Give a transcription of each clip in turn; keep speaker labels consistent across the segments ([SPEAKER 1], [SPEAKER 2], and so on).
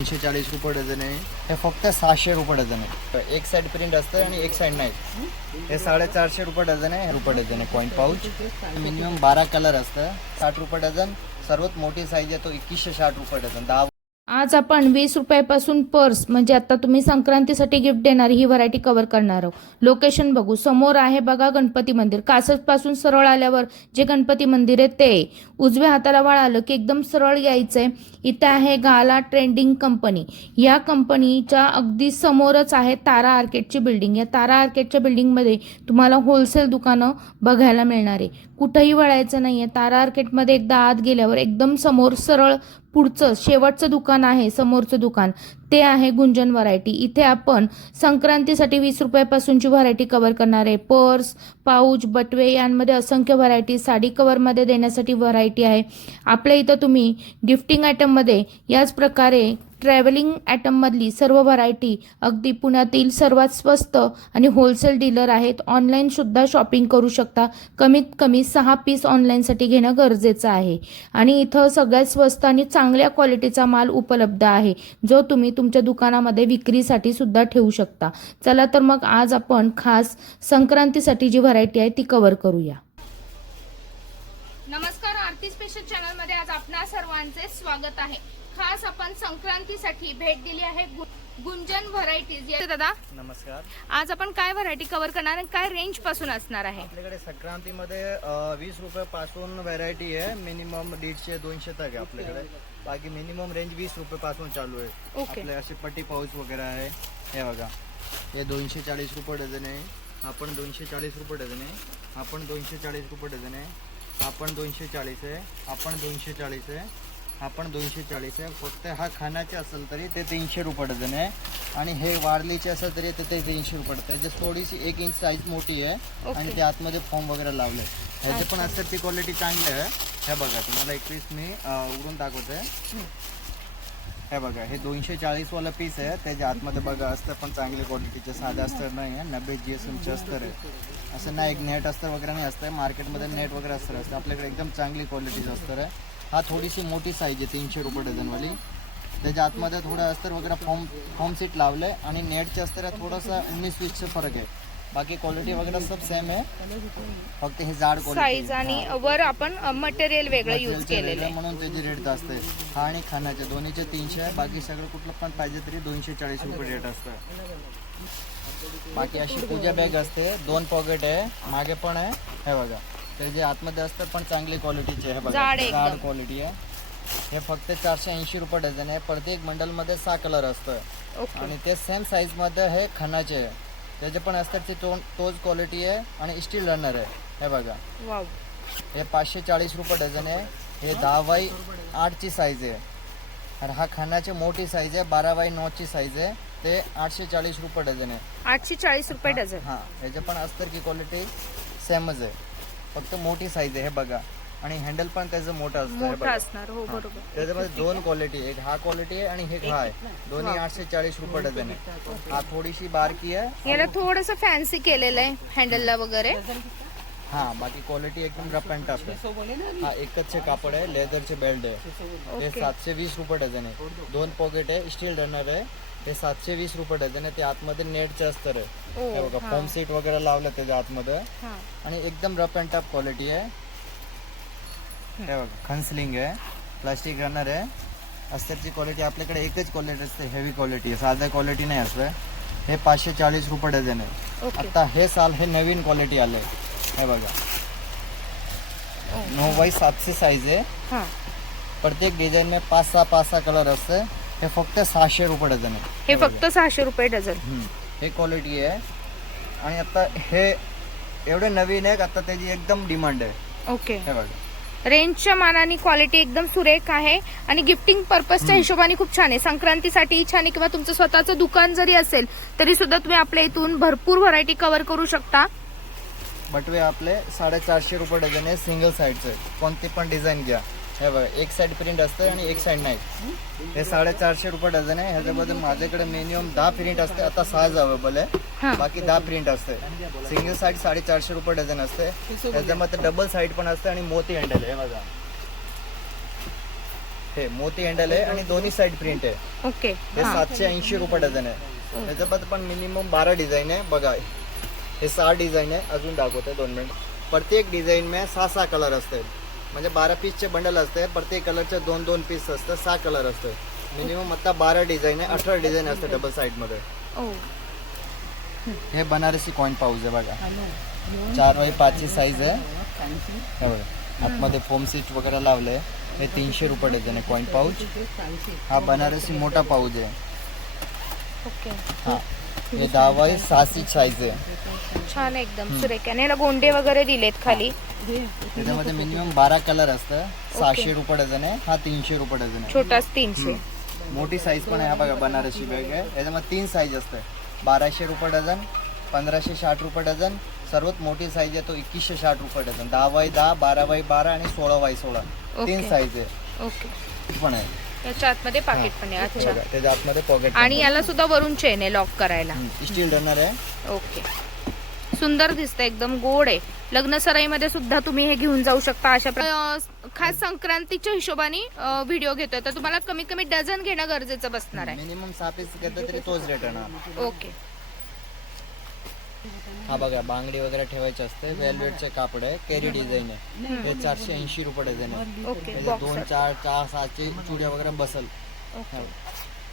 [SPEAKER 1] तीनशे चाळीस रुपये डझन आहे. हे फक्त सहाशे रुपये डझन आहे. एक साईड प्रिंट असतं आणि एक साईड नाही. हे साडेचारशे रुपये डझन आहे रुपये डझन आहे पॉईंट पाऊच मिनिमम बारा कलर असतं. साठ रुपये डझन. सर्वात मोठी साईज आहे तो एकवीसशे साठ रुपये डझन. दहा
[SPEAKER 2] आज आपण वीस रुपयापासून पर्स म्हणजे आता तुम्ही संक्रांतीसाठी गिफ्ट देणारी ही व्हरायटी कव्हर करणार आहोत. लोकेशन बघू. समोर आहे बघा गणपती मंदिर. कासटपासून सरळ आल्यावर जे गणपती मंदिर आहे ते. उजव्या हाताला वळ आलं की एकदम सरळ यायचं आहे इथं आहे गाला ट्रेंडिंग कंपनी. या कंपनीच्या अगदी समोरच आहे तारा आर्केटची बिल्डिंग. या तारा आर्केटच्या बिल्डिंगमध्ये तुम्हाला होलसेल दुकानं बघायला मिळणार आहे. कुठंही वळायचं नाही आहे तारा आर्केटमध्ये एकदा आत गेल्यावर एकदम समोर सरळ पुढचं शेवटचं दुकान आहे समोरचं दुकान. ते आहे गुंजन व्हरायटी. इथे आपण संक्रांतीसाठी वीस रुपयापासूनची व्हरायटी कव्हर करणार आहे. पर्स पाऊच बटवे यांमध्ये असंख्य व्हरायटी. साडी कवरमध्ये देण्यासाठी व्हरायटी आहे. आपल्या इथं तुम्ही गिफ्टिंग आयटममध्ये याच प्रकारे ट्रॅव्हलिंग ॲटममधली सर्व व्हरायटी अगदी पुण्यातील सर्वात स्वस्त आणि होलसेल डीलर आहेत ऑनलाईनसुद्धा शॉपिंग करू शकता. कमीत कमी सहा पीस ऑनलाईनसाठी घेणं गरजेचं आहे. आणि इथं सगळ्यात स्वस्त आणि चांगल्या क्वालिटीचा माल उपलब्ध आहे जो तुम्ही तुमच्या दुकानामध्ये विक्रीसाठी सुद्धा ठेवू शकता. चला तर मग आज आपण खास संक्रांतीसाठी जी व्हरायटी आहे ती कव्हर करूया.
[SPEAKER 3] नमस्कार आरती स्पेशल चॅनलमध्ये आज आपणा सर्वांचे स्वागत आहे. खास आपण संक्रांतीसाठी भेट दिली आहे गुंजन व्हरायटीज या- दादा.
[SPEAKER 1] नमस्कार.
[SPEAKER 3] आज आपण काय व्हरायटी कव्हर करणार आणि काय रेंजपासून असणार आहे?
[SPEAKER 1] आपल्याकडे संक्रांतीमध्ये वीस रुपयापासून व्हरायटी आहे. मिनिमम दीडशे दोनशे तक आहे आपल्याकडे. बाकी मिनिमम रेंज वीस रुपयापासून चालू आहे.
[SPEAKER 3] ओके.
[SPEAKER 1] आपले असे पट्टी पाऊच वगैरे आहे. हे बघा. हे दोनशे चाळीस रुपये डझन आहे. आपण दोनशे चाळीस रुपये डझन आहे. आपण दोनशे चाळीस रुपये डझन आहे. आपण दोनशे चाळीस आहे. आपण दोनशे चाळीस आहे. आपण दोनशे चाळीस आहे. फक्त हा खाण्याचे असेल तरी ते तीनशे रुपये डझन आहे. आणि हे वारलीचे असेल तरी ते ते तीनशे रुपये त्याची थोडीशी एक इंच साईज मोठी आहे. आणि ते आतमध्ये फॉर्म वगैरे लावले ह्याचे पण असतात ती क्वालिटी चांगली आहे. हे बघा तुम्हाला एकवीस मी अं, उघडून दाखवतोय हे बघा हे दोनशे चाळीस वाला पीस आहे. त्याच्या आतमध्ये बघा अस्तर पण चांगली क्वालिटीचे साधं अस्तर नाही आहे. नब्बे जी एस एमचे अस्तर आहे. असं नाही एक नेट अस्तर वगैरे नाही असतं. मार्केटमध्ये नेट वगैरे अस्तर असतं. आपल्याकडे एकदम चांगली क्वालिटीचं अस्तर आहे. हा थोडीशी मोठी साईज आहे तीनशे रुपये डझनवाली. त्याच्या आतमध्ये थोडं अस्तर वगैरे फॉर्म फॉर्म सीट लावलं आणि नेटचे अस्तर आहे थोडंसं उन्नीस वीसचं फरक आहे. बाकी क्वालिटी वगैरे सब सेम आहे. फक्त हे जाड
[SPEAKER 3] साईज आणि वर आपण मटेरियल वेगळं यूज केलेलं आहे.
[SPEAKER 1] म्हणून त्याची रेट जास्त आहे. हा आणि खाण्याचे दोन्हीचे तीनशे आहे. बाकी सगळं कुठलं पण पाहिजे तरी दोनशे चाळीस रुपये रेट असतं. बाकी अशी पूजा बॅग असते. दोन पॉकेट आहे. मागे पण आहे. हे बघा. त्याचे आतमध्ये असतात पण चांगली क्वालिटीचे हे बघा
[SPEAKER 3] जाड
[SPEAKER 1] जाड. क्वालिटी आहे. हे फक्त चारशे ऐंशी रुपये डझन आहे. प्रत्येक बंडलमध्ये सहा कलर असतं.
[SPEAKER 3] ओके.
[SPEAKER 1] आणि ते सेम साईजमध्ये हे खाण्याचे आहे. त्याचे पण असतात ते तो तोच क्वालिटी आहे आणि स्टील रनर आहे. हे बघा.
[SPEAKER 3] वाव.
[SPEAKER 1] हे पाचशे चाळीस रुपये डझन आहे. हे दहा बाय आठची साईज आहे. आणि हा खाण्याची मोठी साईज आहे. बारा बाय नऊची साईज आहे. ते आठशे चाळीस रुपये डझन आहे.
[SPEAKER 3] आठशे चाळीस रुपये डझन.
[SPEAKER 1] हां. ह्याचे पण अस्तर की क्वालिटी सेमच आहे. फक्त मोठी साईज आहे हे बघा. आणि हँडल पण त्याचं मोठं असतं हे
[SPEAKER 3] मोठा
[SPEAKER 1] बघा.
[SPEAKER 3] असणार हो बरोबर.
[SPEAKER 1] त्याच्यामध्ये दोन क्वालिटी एक हा क्वालिटी आहे आणि एक हा आहे. दोन्ही आठशे चाळीस रुपये डझन आहे. हा थोडीशी बारकी आहे.
[SPEAKER 3] याला थोडस फॅन्सी केलेलं आहे हँडलला वगैरे.
[SPEAKER 1] हा बाकी क्वालिटी एकदम रफ अँड टफ आहे. हा एकच चे कापड आहे लेदरचे बेल्ट आहे. हे सातशे वीस रुपये डझन आहे. दोन पॉकेट आहे स्टील रनर आहे. हे सातशे वीस रुपये डझन आहे. ते आतमध्ये नेटचे अस्तर आहे.
[SPEAKER 3] ओ
[SPEAKER 1] हे बघा फोम सीट वगैरे लावलं त्याच्या आतमध्ये.
[SPEAKER 3] हा.
[SPEAKER 1] आणि एकदम रफ अँड टफ क्वालिटी आहे. हे बघा खनस्लिंग आहे. प्लास्टिक रनर आहे. अस्तरची क्वालिटी आपल्याकडे एकच क्वालिटी असते हेवी क्वालिटी आहे. साध्या क्वालिटी नाही असतं हे पाचशे चाळीस रुपये डझन आहे.
[SPEAKER 3] ओके.
[SPEAKER 1] आता हे साल हे नवीन क्वालिटी आलंय. हे बघा. नऊ बाय सातशे साईज आहे.
[SPEAKER 3] हा.
[SPEAKER 1] प्रत्येक डिझाईन में पाच सहा पाच सहा कलर असते. हे फक्त सहाशे रुपये डझन आहे
[SPEAKER 3] हे फक्त सहाशे रुपये डझन.
[SPEAKER 1] हम्म. हे क्वालिटी आहे. आणि आता हे एवढे नवीन आहे का आता त्याची एकदम डिमांड आहे.
[SPEAKER 3] ओके
[SPEAKER 1] हे बघा.
[SPEAKER 3] रेंजच्या मानाने क्वालिटी एकदम सुरेख आहे. आणि गिफ्टिंग पर्पजच्या हिशोबाने खूप छान आहे. संक्रांतीसाठी छान आहे किंवा तुमचं स्वतःचं दुकान जरी असेल तरी सुद्धा तुम्ही आपल्या इथून भरपूर व्हरायटी कव्हर करू शकता.
[SPEAKER 1] बटवे आपले साडेचारशे रुपये डझन आहे सिंगल साईडचे कोणती पण डिझाईन घ्या. हे बघा एक साईड प्रिंट असते आणि एक साईड नाही. हे साडेचारशे रुपये डझन आहे. ह्याच्यामध्ये माझ्याकडे मिनिमम दहा प्रिंट असते आता साईज अवेलेबल आहे.
[SPEAKER 3] हा.
[SPEAKER 1] बाकी दहा प्रिंट असते सिंगल साईड साडेचारशे रुपये डझन असते त्याच्यामध्ये डबल साईड पण असते आणि मोती हँडल आहे. हे बघा. मोठे मोठी हँडल आहे आणि दोन्ही साईड प्रिंट आहे.
[SPEAKER 3] ओके.
[SPEAKER 1] हे
[SPEAKER 3] हा.
[SPEAKER 1] सातशे ऐंशी रुपये डझन आहे. त्याच्यामध्ये पण मिनिमम बारा डिझाईन आहे. बघा. हे सहा डिझाईन आहे. अजून दाखवते दोन मिनिट प्रत्येक डिझाईन में सहा सहा कलर असते म्हणजे बारा पीसचे बंडल असते प्रत्येक कलरचे दोन दोन पीस असतं सहा कलर असते. मिनिमम आता बारा डिझाईन आहे अठरा डिझाईन असते डबल साईडमध्ये
[SPEAKER 3] ओ.
[SPEAKER 1] हे बनारसी कॉइन पाऊस आहे बघा. चार बाय पाचची साईज आहे. हे आतमध्ये फोम सीट वगैरे लावलंय. हे तीनशे रुपये डझन आहे कॉइन पाऊच हा बनारसी मोठा पाऊच आहे.
[SPEAKER 3] ओके.
[SPEAKER 1] हा. हे बाय सहाची साईज आहे.
[SPEAKER 3] छान आहे एकदम सुरेख आणि याला गोंडे वगैरे दिलेत खाली.
[SPEAKER 1] त्याच्यामध्ये मिनिमम बारा कलर असतं. सहाशे रुपये डझन आहे. हा तीनशे रुपये डझन आहे.
[SPEAKER 3] छोटाच तीनशे.
[SPEAKER 1] मोठी साईज पण आहे. हा बघा बनारसी बॅग आहे. याच्यामध्ये तीन साईज असते. बाराशे रुपये डझन पंधराशे साठ रुपये डझन. सर्वात मोठी साईज आहे तो एकवीसशे साठ रुपये डझन. दहा बाय दहा बारा बाय बारा आणि सोळा बाय सोळा. तीन
[SPEAKER 3] ओके.
[SPEAKER 1] साईज आहे.
[SPEAKER 3] ओके.
[SPEAKER 1] पण आहे.
[SPEAKER 3] याच्या आतमध्ये पाकिट पण आहे. अच्छा.
[SPEAKER 1] त्याच्या आतमध्ये पॉकेट
[SPEAKER 3] आणि याला सुद्धा वरून चेन आहे लॉक करायला.
[SPEAKER 1] स्टील रनर आहे.
[SPEAKER 3] ओके. सुंदर दिसतं एकदम गोड आहे. लग्न सराईमध्ये सुद्धा तुम्ही हे घेऊन जाऊ शकता अशा खास संक्रांतीच्या हिशोबाने व्हिडिओ घेतोय. तर तुम्हाला कमीत कमी डझन घेणं गरजेचं बसणार आहे.
[SPEAKER 1] मिनिमम सहा पीस घेतलं तरी तोच रेट आहे
[SPEAKER 3] ओके.
[SPEAKER 1] हा बघा बांगडी वगैरे ठेवायचे असते वेलवेटचे कापड आहे केरी डिझाईन आहे. हे चारशे ऐंशी रुपये डझन आहे. त्याचे
[SPEAKER 3] बॉक्स
[SPEAKER 1] दोन चार चार सहाचे चुड्या वगैरे बसल.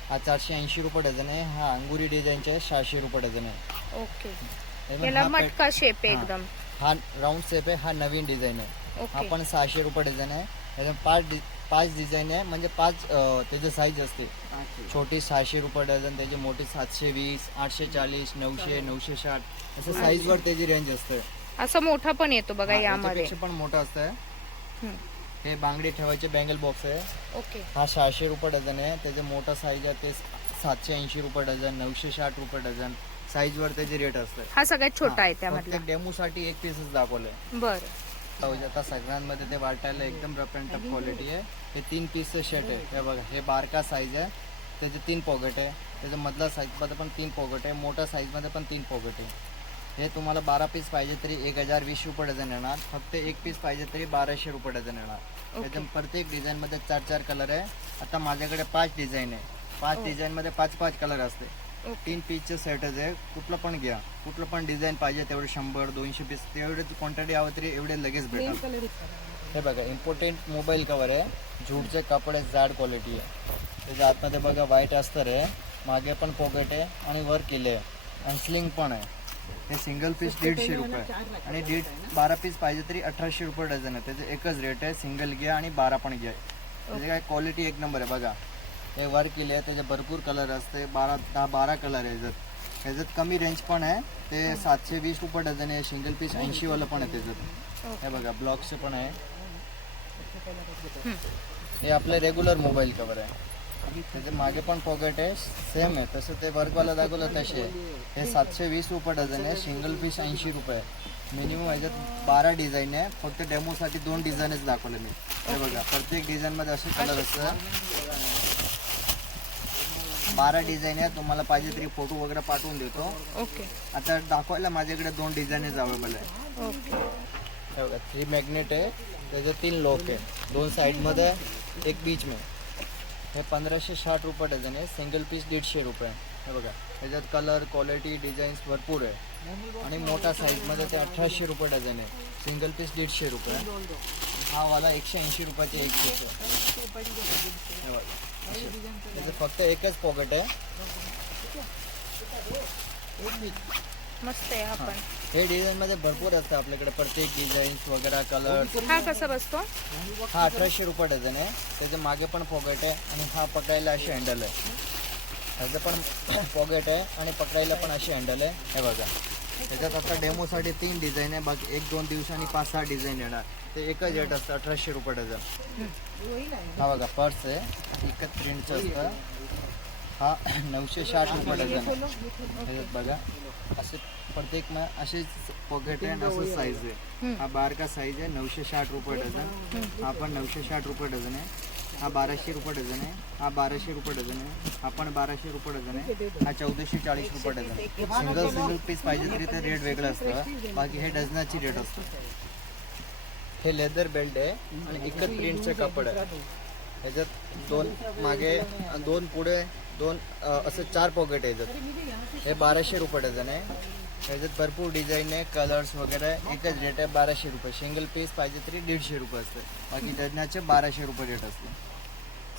[SPEAKER 1] हा चारशे ऐंशी रुपये डझन आहे. हा अंगुरी डिझाईनचे आहे सहाशे रुपये डझन आहे.
[SPEAKER 3] ओके. याला
[SPEAKER 1] हा
[SPEAKER 3] मटका शेप आहे. एकदम.
[SPEAKER 1] हा राऊंड शेप आहे हा नवीन डिझाईन आहे. हा पण सहाशे रुपये डझन आहे. पाच पाच डिझाईन आहे म्हणजे पाच त्याची साईज असते. छोटी सहाशे रुपये डझन त्याची मोठी सातशे वीस आठशे चाळीस नऊशे नऊशे साठ असं साईजवर त्याची रेंज असते.
[SPEAKER 3] असं मोठा पण येतो बघा यामध्ये.
[SPEAKER 1] पण मोठं असतं. हे बांगडी ठेवायचे बँगल बॉक्स आहे.
[SPEAKER 3] ओके.
[SPEAKER 1] हा सहाशे रुपये डझन आहे. त्याचे मोठा साईज आहे ते सातशे ऐंशी रुपये डझन नऊशे साठ रुपये डझन. साईजवर त्याचे रेट असते.
[SPEAKER 3] हा सगळ्यात छोटा आहे त्यामधला.
[SPEAKER 1] प्रत्येक डेमोसाठी एक पीसच दाखवलंय.
[SPEAKER 3] बरं.
[SPEAKER 1] आता सगळ्यांमध्ये ते वाटायला एकदम रफ अँड टफ क्वालिटी आहे. हे तीन पीसचं शर्ट आहे. हे बघा हे बारका साईज आहे. त्याचे तीन पॉकेट आहे. त्याच्या मधला साईजमध्ये पण तीन पॉकेट आहे. मोठ्या साईजमध्ये पण तीन पॉकेट आहे. हे तुम्हाला बारा पीस पाहिजे तरी एक हजार वीस रुपये डझन येणार. फक्त एक पीस पाहिजे तरी बाराशे रुपये डझन येणार. त्याच्या प्रत्येक डिझाईनमध्ये चार चार कलर आहे. आता माझ्याकडे पाच डिझाईन आहे. पाच डिझाईनमध्ये पाच पाच कलर असते. तीन पीसचे सेटच आहे. कुठलं पण घ्या. कुठलं पण डिझाईन पाहिजे तेवढे शंभर दोनशे पीस तेवढे क्वांटिटी हवं तरी एवढे लगेच भेटेल हे बघा इम्पॉर्टंट मोबाईल कवर आहे. जूटचे कापड जाड क्वालिटी आहे. त्याच्या आतमध्ये बघा व्हाईट अस्तर आहे. मागे पण पॉकेट आहे आणि वर केले आहे. आणि स्लिंग पण आहे. हे सिंगल पीस दीडशे रुपये. आणि दीड बारा पीस पाहिजे तरी अठराशे रुपये डझन आहे. त्याचे एकच रेट आहे. सिंगल घ्या आणि बारा पण घ्या. त्याचे काय क्वालिटी एक नंबर आहे बघा. हे वर्क केले आहे त्याचे भरपूर कलर असते. बारा दहा बारा कलर आहे याच्यात. त्याच्यात कमी रेंज पण आहे. ते सातशे वीस रुपये डझन आहे. सिंगल पीस ऐंशीवालं पण आहे त्याच्यात. हे बघा ब्लॉकचं पण आहे. हे आपलं रेग्युलर मोबाईल कवर आहे. त्याचे मागे पण पॉकेट आहे. सेम आहे. तसं ते वर्कवाला दाखवलं तसे आहे. हे सातशे वीस रुपये डझन आहे. सिंगल पीस ऐंशी रुपये मिनिमम ह्याच्यात बारा डिझाईन आहे. फक्त डेमोसाठी दोन डिझाईनच दाखवले मी. हे बघा प्रत्येक डिझाईनमध्ये असे कलर असतात. बारा डिझाईन आहे तुम्हाला पाहिजे तरी फोटो वगैरे पाठवून देतो.
[SPEAKER 3] ओके.
[SPEAKER 1] आता दाखवायला माझ्याकडे दोन डिझाईनच अवेलेबल आहे
[SPEAKER 3] ओके.
[SPEAKER 1] हे बघा थ्री मॅग्नेट आहे त्याचे तीन लॉक आहे. दोन साईडमध्ये एक बीच में हे पंधराशे साठ रुपये डझन आहे सिंगल पीस दीडशे रुपये. हे बघा त्याच्यात कलर क्वालिटी डिझाईन्स भरपूर आहे. आणि मोठा साईजमध्ये ते अठराशे रुपये डझन आहे. सिंगल पीस दीडशे रुपये. हा वाला एकशे ऐंशी रुपयाचे एक पीस हे बघा असे. त्याचं फक्त एकच पॉकेट आहे.
[SPEAKER 3] मस्त आहे हा पण.
[SPEAKER 1] हे डिझाईनमध्ये भरपूर असतं आपल्याकडे. प्रत्येक डिझाईन्स वगैरे कलर
[SPEAKER 3] हा कसा बसतो?
[SPEAKER 1] हा अठराशे रुपये डझन आहे. त्याच्यामागे पण पॉकेट आहे आणि हा पकडायला अशी हँडल आहे. ह्याचं पण पॉकेट आहे आणि पकडायला पण अशी हँडल आहे. हे बघा. त्याच्यात आता डेमोसाठी तीन डिझाईन आहे. बाकी एक दोन दिवसांनी पाच सहा डिझाईन येणार. ते एकच रेट असतं अठराशे रुपये डझन. हा बघा पर्स आहे. एकच प्रिंटचं असतं. हा नऊशे साठ रुपये डझन आहे. ह्याच्यात बघा. असे प्रत्येक मग असेच पॉकेट आहे आणि असं साईज आहे. हा बारका साईज आहे नऊशे साठ रुपये डझन. हा पण नऊशे साठ रुपये डझन आहे. हा बाराशे रुपये डझन आहे. हा बाराशे रुपये डझन आहे. हा पण बाराशे रुपये डझन आहे. हा चौदाशे चाळीस रुपये डझन आहे. सिंगल सिंगल पीस पाहिजे तरी ते रेट वेगळं असतं. बाकी हे डझनाची रेट असतो. हे लेदर बेल्ट आहे आणि एकच प्रिंटचं कापड आहे. ह्याच्यात दोन मागे दोन पुढे दोन असं चार पॉकेट आहे ह्याच्यात. हे बाराशे रुपये डझन आहे. ह्याच्यात भरपूर डिझाईन आहे कलर्स वगैरे एकच रेट आहे बाराशे रुपये. सिंगल पीस पाहिजे तरी दीडशे रुपये असते. बाकी डझनाचे बाराशे रुपये रेट असते.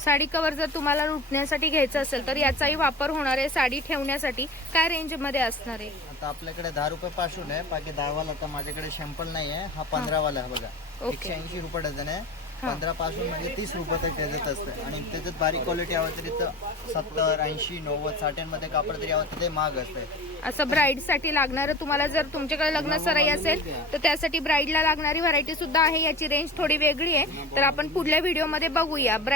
[SPEAKER 2] साडी कवर जर तुम्हाला लुटण्यासाठी घ्यायचं असेल तर याचाही वापर होणार आहे साडी ठेवण्यासाठी. काय रेंजमध्ये असणार आहे?
[SPEAKER 1] आता आपल्याकडे दहा रुपये पासून आहे बाकी दहावाला आता माझ्याकडे शॅम्पल नाही आहे हा पंधरावाला आहे बघा.
[SPEAKER 2] ओके.
[SPEAKER 1] एकशे ऐंशी रुपये डझन आहे. पंधरा पासून म्हणजे तीस रुपये तक त्याच्यात असतं. आणि त्याच्यात बारीक क्वालिटी हवं तरी तर सत्तर ऐंशी नव्वद साठ्यांमध्ये कापड तरी हवं तर ते महाग असते.
[SPEAKER 2] असं ब्राईडसाठी लागणारं तुम्हाला जर तुमच्याकडे लग्न सराई असेल तर त्यासाठी ब्राईडला लागणारी व्हरायटी सुद्धा आहे याची रेंज थोडी वेगळी आहे. तर आपण पुढल्या व्हिडिओमध्ये बघूया. ब्राईड